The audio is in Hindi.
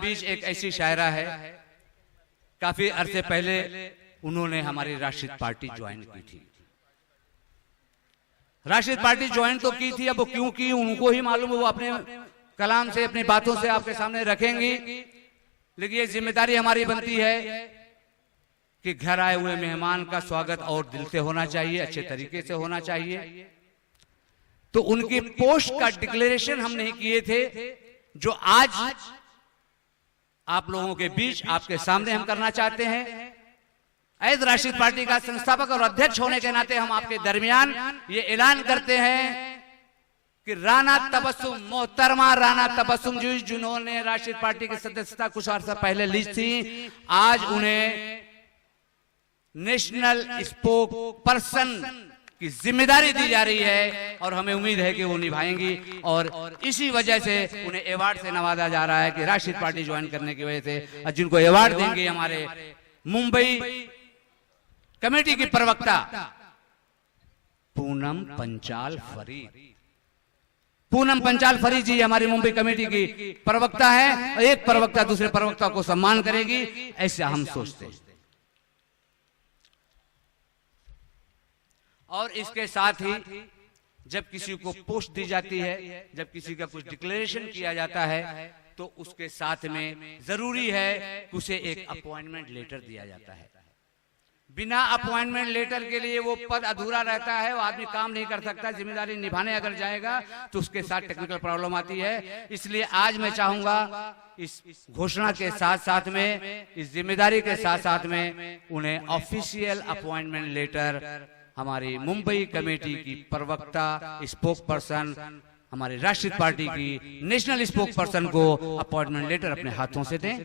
बीच एक ऐसी शायरा है, काफी अरसे पहले उन्होंने हमारी राष्ट्रीय पार्टी ज्वाइन की थी। राष्ट्रीय पार्टी ज्वाइन तो की थी, अब वो क्यों की उनको ही मालूम है, वो अपने कलाम से अपनी बातों से आपके सामने रखेंगी। लेकिन ये जिम्मेदारी हमारी बनती है कि घर आए हुए मेहमान का स्वागत और दिल से होना चाहिए, अच्छे तरीके से होना चाहिए। तो उनकी पोस्ट का डिक्लेरेशन हम नहीं किए थे, जो आज आप लोगों के बीच आपके सामने हम करना चाहते हैं। एज राष्ट्रीय पार्टी का संस्थापक और अध्यक्ष होने के नाते हम आपके दरमियान ये ऐलान करते हैं कि राणा तबस्सुम, मोहतरमा राणा तबस्सुम जी, जिन्होंने राष्ट्रीय पार्टी की सदस्यता कुछ अर्सा पहले ली थी, आज उन्हें नेशनल स्पोक पर्सन की जिम्मेदारी दी जा रही है और हमें उम्मीद है कि वो निभाएंगी। और इसी वजह से उन्हें अवार्ड से नवाजा जा रहा है कि राष्ट्रीय पार्टी ज्वाइन करने की वजह से, जिनको अवार्ड देंगे हमारे मुंबई कमेटी की प्रवक्ता पूनम पंचाल फरीद। पूनम पंचाल फरीद जी हमारी मुंबई कमेटी की प्रवक्ता है, और एक प्रवक्ता दूसरे प्रवक्ता को सम्मान करेगी, ऐसा हम सोचते हैं। और इसके साथ ही जब किसी को पोस्ट दी जाती है, जब किसी का कुछ डिक्लेरेशन किया जाता है, तो उसके साथ में जरूरी है कि उसे एक अपॉइंटमेंट लेटर दिया जाता है। बिना अपॉइंटमेंट लेटर के लिए वो पद अधूरा रहता है, वो आदमी काम नहीं कर सकता। जिम्मेदारी निभाने अगर जाएगा तो उसके साथ टेक्निकल प्रॉब्लम आती है। इसलिए आज मैं चाहूंगा इस घोषणा के साथ साथ में, इस जिम्मेदारी के साथ साथ में उन्हें ऑफिशियल अपॉइंटमेंट लेटर हमारी मुंबई कमेटी की प्रवक्ता, स्पोक पर्सन, हमारी राष्ट्रीय पार्टी की नेशनल स्पोक पर्सन को अपॉइंटमेंट लेटर अपने हाथों से दें।